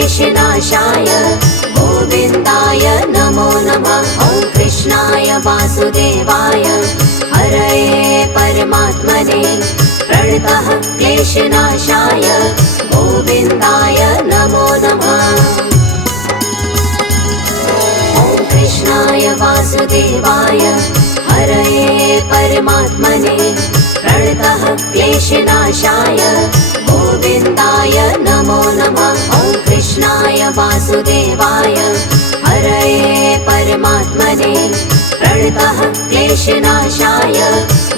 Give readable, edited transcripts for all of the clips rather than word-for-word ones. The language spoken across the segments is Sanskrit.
क्लेशनाशाय गोविन्दाय नमो नमः। ॐ कृष्णाय वासुदेवाय हरये परमात्मने प्रणतः क्लेशनाशाय गोविन्दाय नमो नमः। ॐ कृष्णाय वासुदेवाय हरये परमात्मने प्रणतः क्लेशनाशाय गोविन्दाय नमो नमः। ॐ कृष्णाय वासुदेवाय हरये परमात्मने प्रणतः क्लेशनाशाय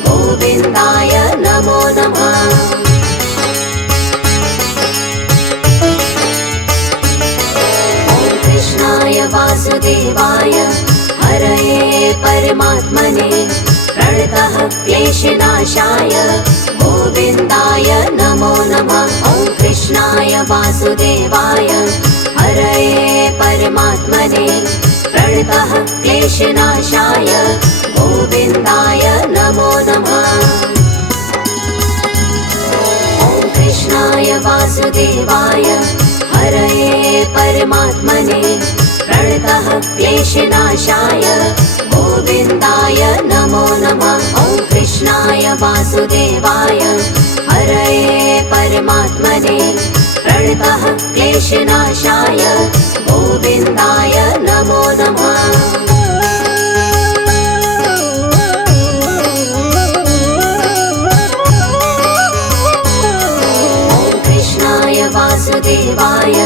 गोविन्दाय नमो नमः। ॐ कृष्णाय वासुदेवाय हरये परमात्मने प्रणतः क्लेशनाशाय गोविन्दाय नमो नमः। ॐ कृष्णाय वासुदेवाय हरये परमात्मने प्रणतः क्लेशनाशाय गोविन्दाय नमो नमः। ॐ कृष्णाय वासुदेवाय हरये परमात्मने प्रणतः क्लेशनाशाय गोविन्दाय नमो नमः। ॐ कृष्णाय वासुदेवाय हरये परमात्मने प्रणतः क्लेशनाशाय गोविन्दाय नमो नमः। ॐ कृष्णाय वासुदेवाय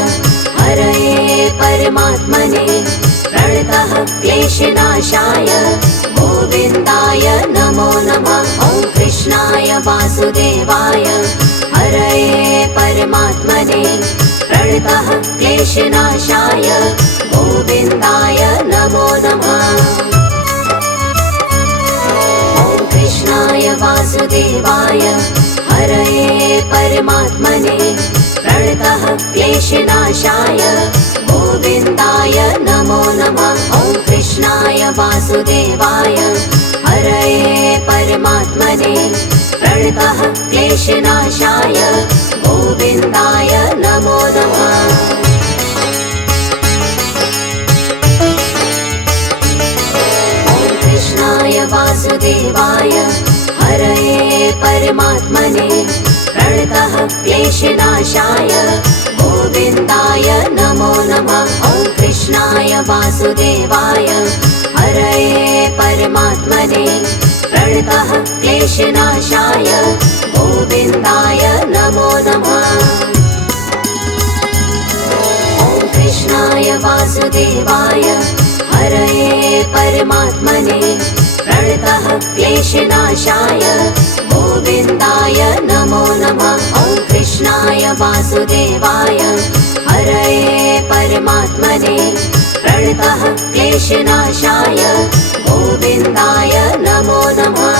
हरये परमात्मने प्रणतः क्लेशनाशाय गोविन्दाय नमो नमः। ॐ कृष्णाय वासुदेवाय हरये परमात्मने प्रणतः क्लेशनाशाय गोविन्दाय नमो नमः। ॐ कृष्णाय वासुदेवाय हरये परमात्मने प्रणतः क्लेशनाशाय गोविन्दाय नमो नमः। ॐ कृष्णाय वासुदेवाय हरये परमात्मने प्रणतः क्लेशनाशाय गोविन्दाय नमो नमः। ॐ कृष्णाय वासुदेवाय हरये परमात्मने प्रणतः क्लेशनाशाय गोविन्दाय नमो नमः। ॐ कृष्णाय वासुदेवाय हरये परमात्मने प्रणतः क्लेशनाशाय गोविन्दाय नमो नमः। ॐ कृष्णाय वासुदेवाय हरये परमात्मने प्रणतः क्लेशनाशाय गोविन्दाय नमो नमः। ॐ कृष्णाय वासुदेवाय हरये परमात्मने प्रणतः क्लेशनाशाय गोविन्दाय नमो नमः।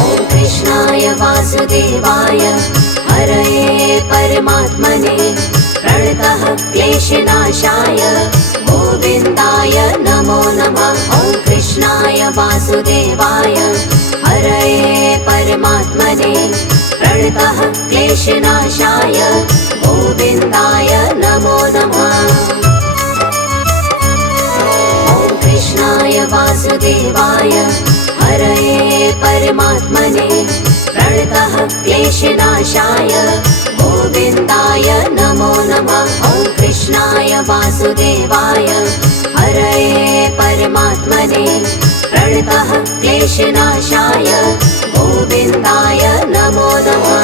ॐ कृष्णाय वासुदेवाय हरये परमात्मने प्रणतः क्लेशनाशाय गोविन्दाय नमो नमः। ॐ कृष्णाय वासुदेवाय हरये परमात्मने प्रणतः क्लेशनाशाय गोविन्दाय नमो नमः। ॐ कृष्णाय वासुदेवाय हरये परमात्मने प्रणतः क्लेशनाशाय गोविन्दाय नमो नमः। ॐ कृष्णाय वासुदेवाय हरये परमात्मने प्रणतः क्लेशनाशाय गोविन्दाय नमो नमः।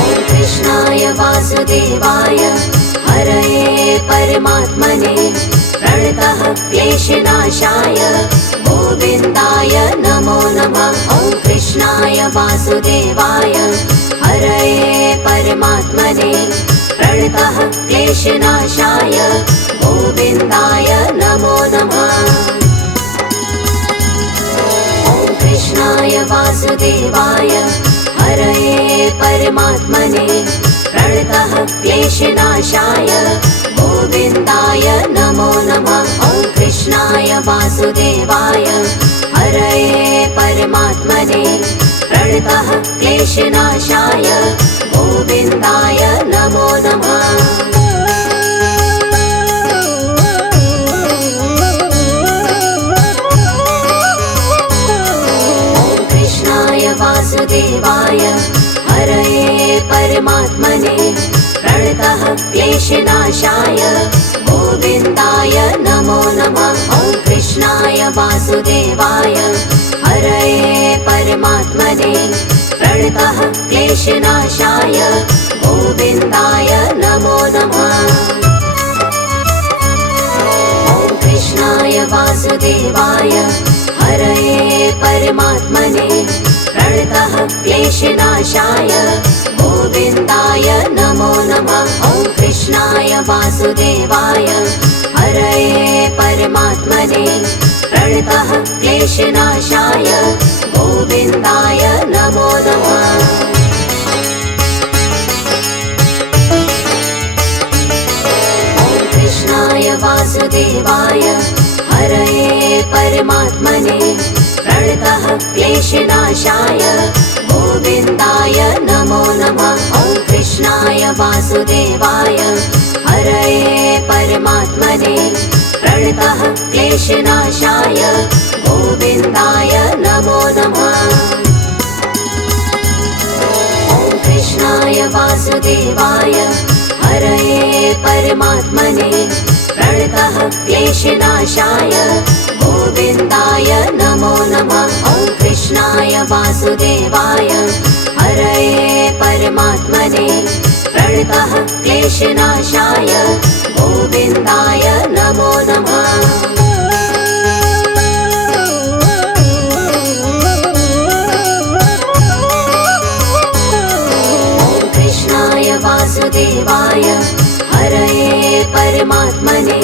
ॐ कृष्णाय वासुदेवाय हरये परमात्मने प्रणतः क्लेशनाशाय गोविन्दाय नमो नमः। ॐ कृष्णाय वासुदेवाय हरये परमात्मने प्रणतः क्लेशनाशाय गोविन्दाय नमो नमः। ॐ कृष्णाय वासुदेवाय हरये परमात्मने प्रणतः क्लेशनाशाय गोविन्दाय नमो नमः। वासुदेवाय हरये परमात्मने प्रणतः क्लेशनाशाय गोविन्दाय नमो नमः। वासुदेवाय हरये परमात्मने प्रणतः क्लेशनाशाय गोविन्दाय नमो नमः। ॐ कृष्णाय वासुदेवाय हरये परमात्मने प्रणतः क्लेशनाशाय गोविन्दाय नमो नमः। ॐ कृष्णाय वासुदेवाय हरये परमात्मने प्रणतः क्लेशनाशाय गोविन्दाय नमो नमः। ॐ कृष्णाय वासुदेवाय हरये परमात्मने प्रणतः क्लेशनाशाय गोविन्दाय नमो नमः। ॐ कृष्णाय वासुदेवाय हरये परमात्मने प्रणतः क्लेशनाशाय गोविन्दाय नमो नमः। ॐ कृष्णाय वासुदेवाय हरये परमात्मने प्रणतः क्लेशनाशाय गोविन्दाय नमो नमः। ॐ कृष्णाय वासुदेवाय हरये परमात्मने प्रणतः क्लेशनाशाय गोविन्दाय नमो नमः। ॐ कृष्णाय वासुदेवाय हरये परमात्मने प्रणतः क्लेशनाशाय गोविन्दाय नमो नमः। ॐ कृष्णाय वासुदेवाय हरये परमात्मने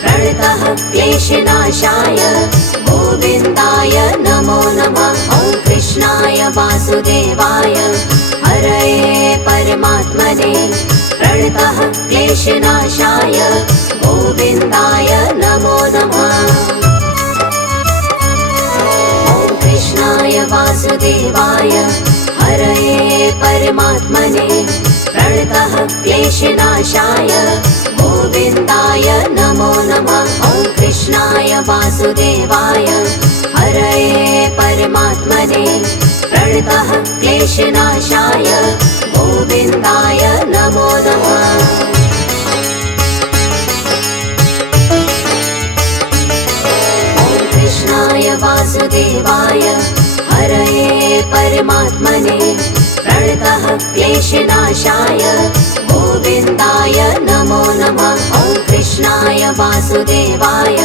प्रणतः क्लेशनाशाय गोविन्दाय नमो नमः। ॐ कृष्णाय वासुदेवाय हरये परमात्मने प्रणतः क्लेशनाशाय गोविन्दाय नमो नमः। ॐ कृष्णाय वासुदेवाय हरये परमात्मने प्रणतः क्लेशनाशाय गोविन्दाय नमो नमः। ॐ कृष्णाय वासुदेवाय हरये परमात्मने प्रणतः क्लेशनाशाय गोविन्दाय नमो नमः। ॐ कृष्णाय वासुदेवाय हरये परमात्मने प्रणतः क्लेशनाशाय गोविन्दाय नमो नमः। ॐ कृष्णाय वासुदेवाय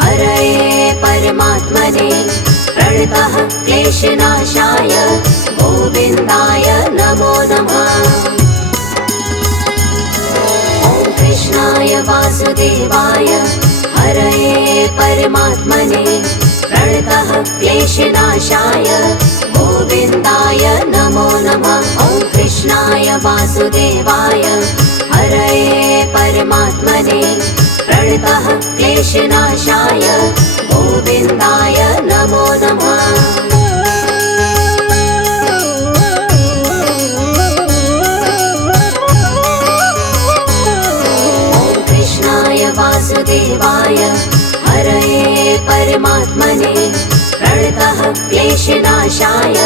हरये परमात्मने प्रणतः क्लेशनाशाय गोविन्दाय नमो नमः। ॐ कृष्णाय वासुदेवाय हरये परमात्मने प्रणतः क्लेशनाशाय गोविन्दाय नमो नमः। ॐ कृष्णाय वासुदेवाय हरये परमात्मने प्रणतः क्लेशनाशाय गोविन्दाय नमो नमः। ॐ कृष्णाय वासुदेवाय हरये परमात्मने प्रणतः क्लेशनाशाय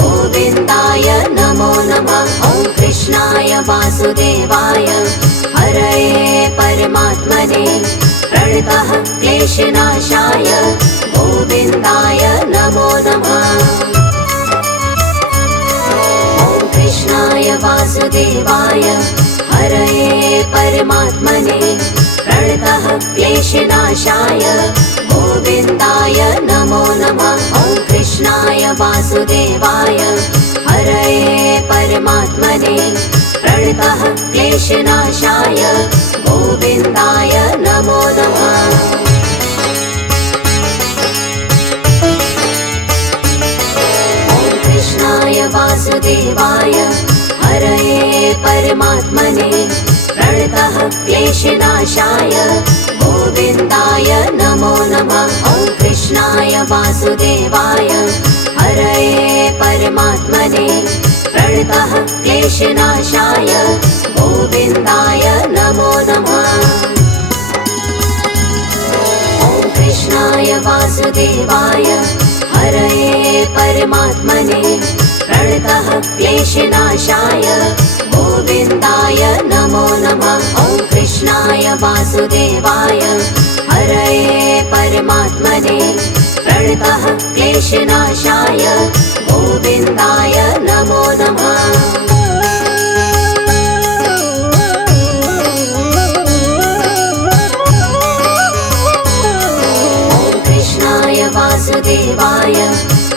गोविन्दाय नमो नमः। ॐ कृष्णाय वासुदेवाय हरये परमात्मने प्रणतः क्लेशनाशाय गोविन्दाय नमो नमः। ॐ कृष्णाय वासुदेवाय हरये परमात्मने प्रणतः क्लेशनाशाय गोविन्दाय नमो नमः। ॐ कृष्णाय वासुदेवाय हरये परमात्मने प्रणतः क्लेशनाशाय गोविन्दाय नमो नमः। ॐ कृष्णाय वासुदेवाय हरये परमात्मने प्रणतः क्लेशनाशाय गोविन्दाय नमो नमः। ॐ वासुदेवाय हरये परमात्मने प्रणतः क्लेशनाशाय गोविन्दाय नमो नमः। ॐ कृष्णाय वासुदेवाय हरये परमात्मने प्रणतः क्लेशनाशाय गोविन्दाय नमो नमः। ॐ कृष्णाय वासुदेवाय हरये परमात्मने प्रणतः क्लेशनाशाय गोविन्दाय नमो नमः। ॐ कृष्णाय वासुदेवाय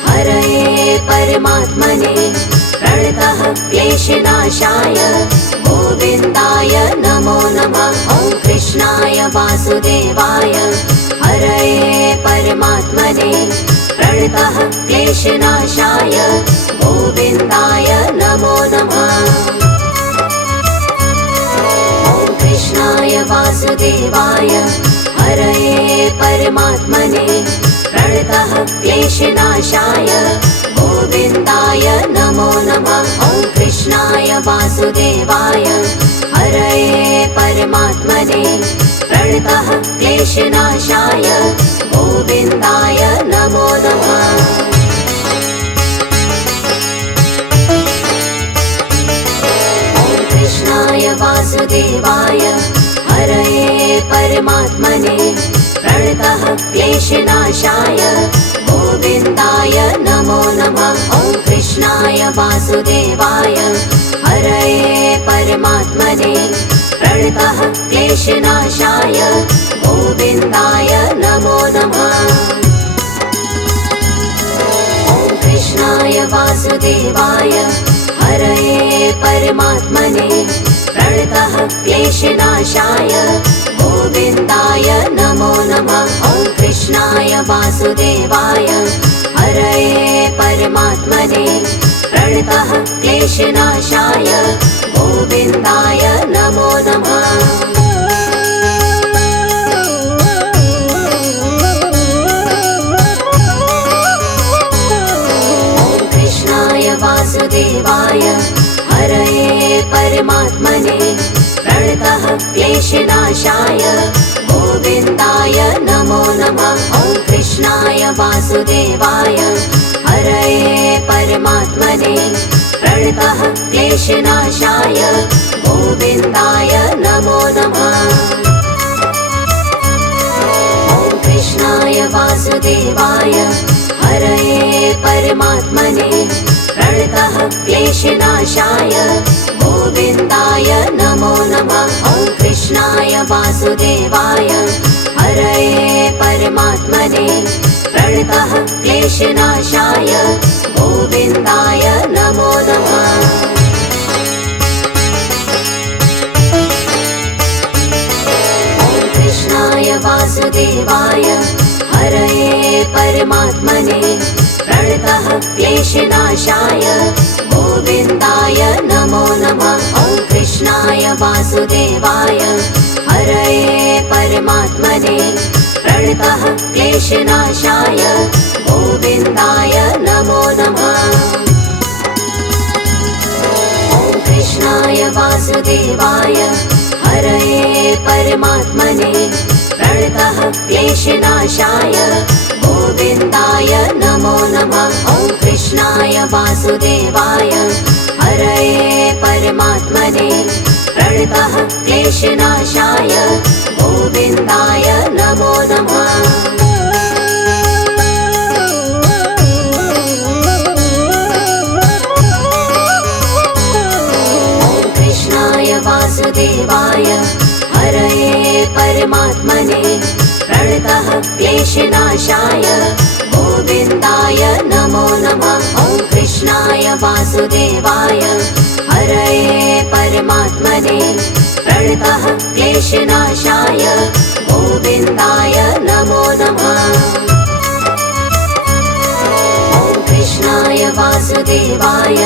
हरये परमात्मने प्रणतः क्लेशनाशाय गोविन्दाय नमो नमः। ॐ कृष्णाय वासुदेवाय हरये परमात्मने प्रणतः क्लेशनाशाय गोविन्दाय नमो नमः। ॐ कृष्णाय वासुदेवाय हरये परमात्मने प्रणतः क्लेशनाशाय गोविन्दाय नमो नमः। ॐ कृष्णाय वासुदेवाय हरये परमात्मने प्रणतः क्लेशनाशाय गोविन्दाय नमो नमः। ॐ कृष्णाय वासुदेवाय हरये परमात्मने प्रणतः क्लेशनाशाय गोविन्दाय नमो नमः। ॐ कृष्णाय वासुदेवाय हरये परमात्मने प्रणतः क्लेशनाशाय गोविन्दाय नमो नमः। ॐ कृष्णाय वासुदेवाय हरये परमात्मने प्रणतः क्लेशनाशाय गोविन्दाय नमो नमः। ॐ कृष्णाय वासुदेवाय हरये परमात्मने प्रणतः क्लेशनाशाय गोविन्दाय नमो नमः। ॐ कृष्णाय वासुदेवाय हरये परमात्मने प्रणतः क्लेशनाशाय गोविन्दाय नमो नमः। ॐ कृष्णाय वासुदेवाय हरये परमात्मने प्रणतः क्लेशनाशाय गोविन्दाय नमो नमः। ॐ कृष्णाय वासुदेवाय हरये परमात्मने प्रणतः क्लेशनाशाय गोविन्दाय नमो नमः। ॐ कृष्णाय वासुदेवाय हरये परमात्मने प्रणतः क्लेशनाशाय गोविन्दाय नमो नमः। ॐ कृष्णाय वासुदेवाय हरये परमात्मने प्रणतः क्लेशनाशाय गोविन्दाय नमो नमः। ॐ कृष्णाय वासुदेवाय हरये परमात्मने प्रणतः क्लेशनाशाय गोविन्दाय नमो नमः। ॐ कृष्णाय वासुदेवाय हरये परमात्मने प्रणतः क्लेशनाशाय गोविन्दाय नमो नमः। ॐ कृष्णाय वासुदेवाय हरये परमात्मने प्रणतः क्लेशनाशाय गोविन्दाय नमो नमः। ॐ कृष्णाय वासुदेवाय हरये परमात्मने प्रणतः क्लेशनाशाय गोविन्दाय नमो नमः। ॐ कृष्णाय वासुदेवाय हरये परमात्मने प्रणतः क्लेशनाशाय गोविन्दाय नमो नमः। ॐ कृष्णाय वासुदेवाय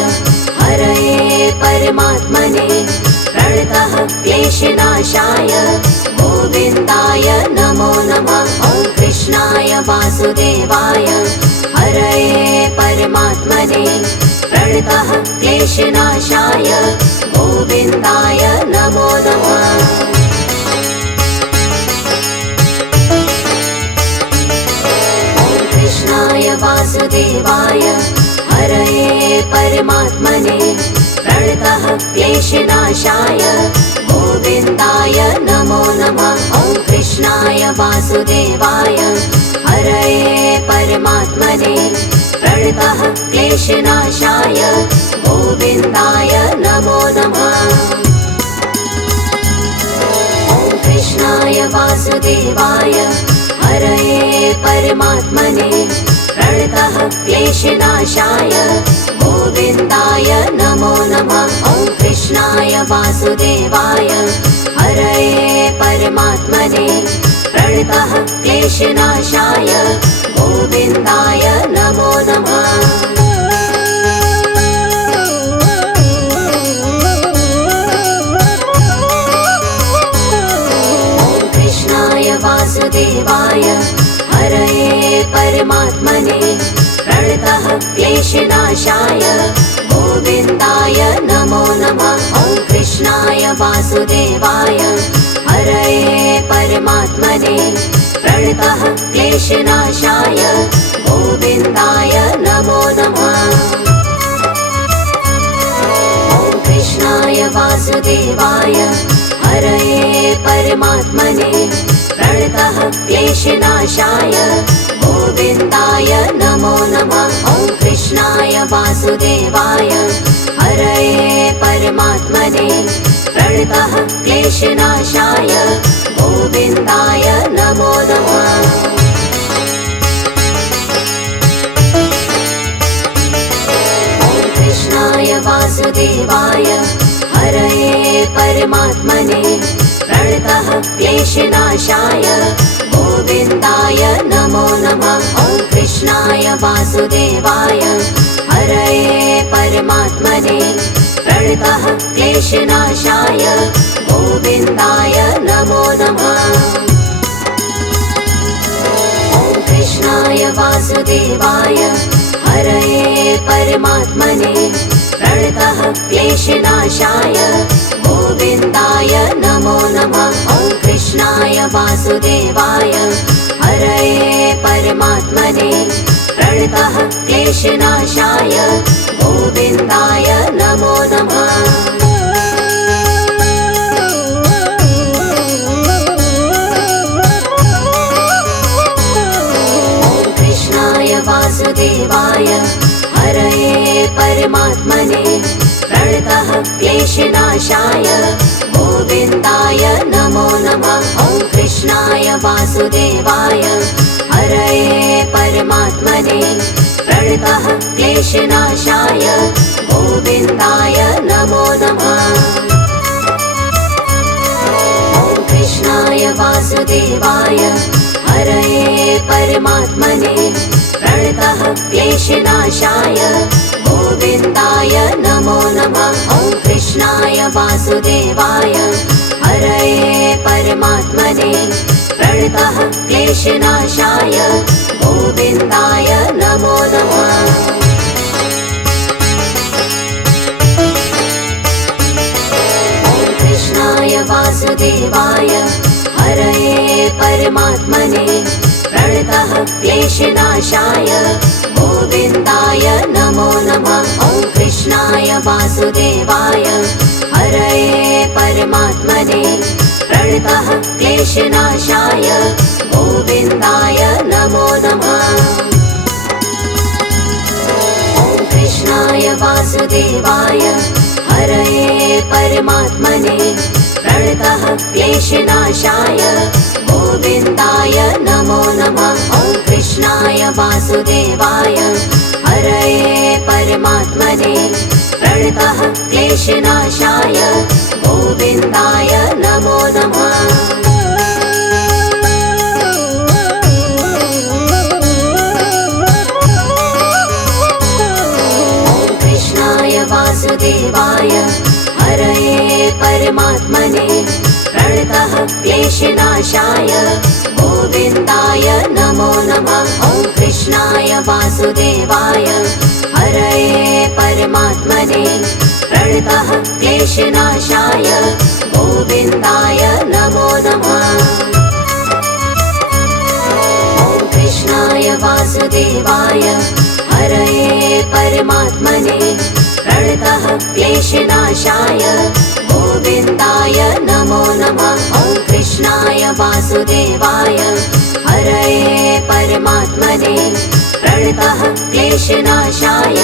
हरये परमात्मने प्रणतः क्लेशनाशाय गोविन्दाय नमो नमः। ॐ कृष्णाय वासुदेवाय वासुदेवाय हरये परमात्मने प्रणतः क्लेशनाशाय गोविन्दाय नमो नमः। कृष्णाय वासुदेवाय हरये परमात्मने प्रणतः क्लेशनाशाय गोविन्दाय नमो नमः। ॐ कृष्णाय वासुदेवाय हरये परमात्मने प्रणतः क्लेशनाशाय गोविन्दाय नमो नमः। ॐ कृष्णाय वासुदेवाय हरये परमात्मने प्रणतः क्लेशनाशाय गोविन्दाय नमो नमः। ॐ कृष्णाय वासुदेवाय हरये परमात्मने प्रणतः क्लेशनाशाय गोविन्दाय नमो नमः। वासुदेवाय हरये परमात्मने प्रणतः क्लेशनाशाय गोविन्दाय नमो नमः। ॐ कृष्णाय वासुदेवाय हरये परमात्मने प्रणतः क्लेशनाशाय गोविन्दाय नमो नमः। ॐ कृष्णाय वासुदेवाय हरये परमात्मने प्रणतः क्लेशनाशाय गोविन्दाय नमो नमः। ॐ कृष्णाय वासुदेवाय हरये परमात्मने प्रणतः क्लेशनाशाय गोविन्दाय नमो नमः। ॐ कृष्णाय वासुदेवाय हरये परमात्मने प्रणतः क्लेशनाशाय गोविन्दाय नमो नमः। ॐ कृष्णाय वासुदेवाय हरये परमात्मने प्रणतः क्लेशनाशाय गोविन्दाय नमो नमः। ॐ कृष्णाय वासुदेवाय हरये परमात्मने प्रणतः क्लेशनाशाय गोविन्दाय नमो नमः। ॐ कृष्णाय वासुदेवाय हरये परमात्मने प्रणतः क्लेशनाशाय गोविन्दाय नमो नमः। ॐ कृष्णाय वासुदेवाय हरये परमात्मने प्रणतः क्लेशनाशाय गोविन्दाय नमो नमः। ॐ कृष्णाय वासुदेवाय हरये परमात्मने प्रणतः क्लेशनाशाय गोविन्दाय नमो नमः। ॐ कृष्णाय वासुदेवाय हरये परमात्मने प्रणतः क्लेशनाशाय गोविन्दाय नमो नमः। ॐ कृष्णाय वासुदेवाय हरये परमात्मने प्रणतः क्लेशनाशाय गोविन्दाय नमो नमः। ॐ कृष्णाय वासुदेवाय हरये परमात्मने प्रणतः क्लेशनाशाय गोविन्दाय नमो नमः। ॐ कृष्णाय वासुदेवाय हरये परमात्मने प्रणतः क्लेशनाशाय गोविन्दाय नमो नमः। ॐ कृष्णाय वासुदेवाय हरये परमात्मने प्रणतः क्लेशनाशाय गोविन्दाय नमो नमः। ॐ कृष्णाय वासुदेवाय हरये परमात्मने प्रणतः क्लेशनाशाय गोविन्दाय नमो नमः। ॐ कृष्णाय वासुदेवाय हरये परमात्मने प्रणतः क्लेशनाशाय गोविन्दाय नमो नमः। ॐ कृष्णाय वासुदेवाय हरये परमात्मने प्रणतः क्लेशनाशाय गोविन्दाय नमो नमः। ॐ कृष्णाय वासुदेवाय हरये परमात्मने प्रणतः क्लेशनाशाय गोविन्दाय नमो नमः। ॐ कृष्णाय वासुदेवाय हरये परमात्मने प्रणतः क्लेशनाशाय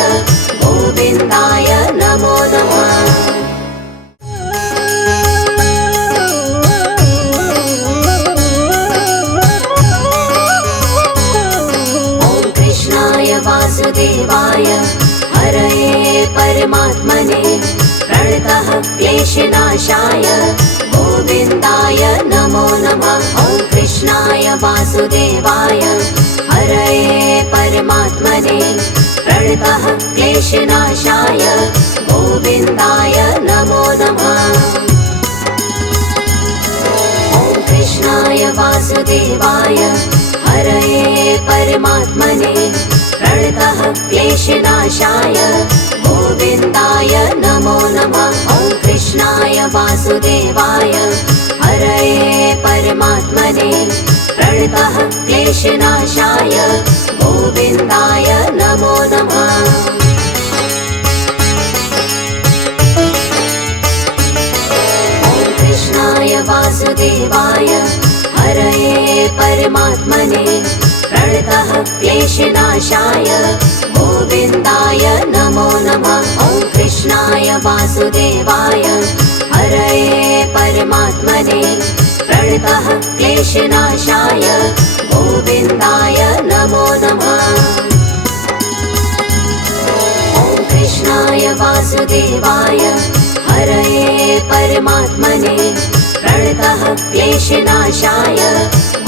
गोविन्दाय नमो नमः। ॐ कृष्णाय वासुदेवाय हरये परमात्मने प्रणतः क्लेशनाशाय गोविन्दाय नमो नमः। ॐ कृष्णाय वासुदेवाय हरये परमात्मने प्रणतः क्लेशनाशाय गोविन्दाय नमो नमः। ॐ कृष्णाय वासुदेवाय हरये परमात्मने प्रणतः क्लेशनाशाय गोविन्दाय नमो नमः। ॐ कृष्णाय वासुदेवाय हरये परमात्मने प्रणतः क्लेशनाशाय गोविन्दाय नमो नमः। ॐ कृष्णाय वासुदेवाय हरये परमात्मने प्रणतः क्लेशनाशाय गोविन्दाय नमो नमः। ॐ कृष्णाय वासुदेवाय हरये परमात्मने प्रणतः क्लेशनाशाय गोविन्दाय नमो नमः। ॐ कृष्णाय वासुदेवाय हरये परमात्मने प्रणतः क्लेशनाशाय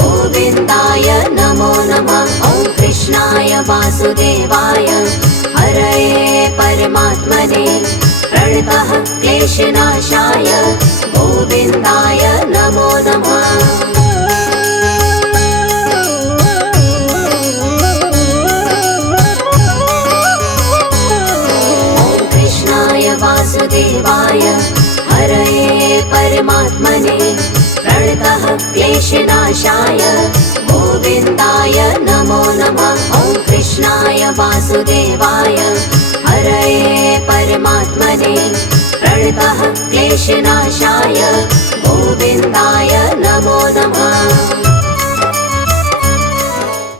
गोविन्दाय नमो नमः। ॐ कृष्णाय वासुदेवाय हरये परमात्मने प्रणतः क्लेशनाशाय गोविन्दाय नमो नमः। ॐ कृष्णाय वासुदेवाय हरये परमात्मने प्रणतः क्लेशनाशाय गोविन्दाय नमो नमः। ॐ कृष्णाय वासुदेवाय हरये परमात्मने प्रणतः क्लेशनाशाय गोविन्दाय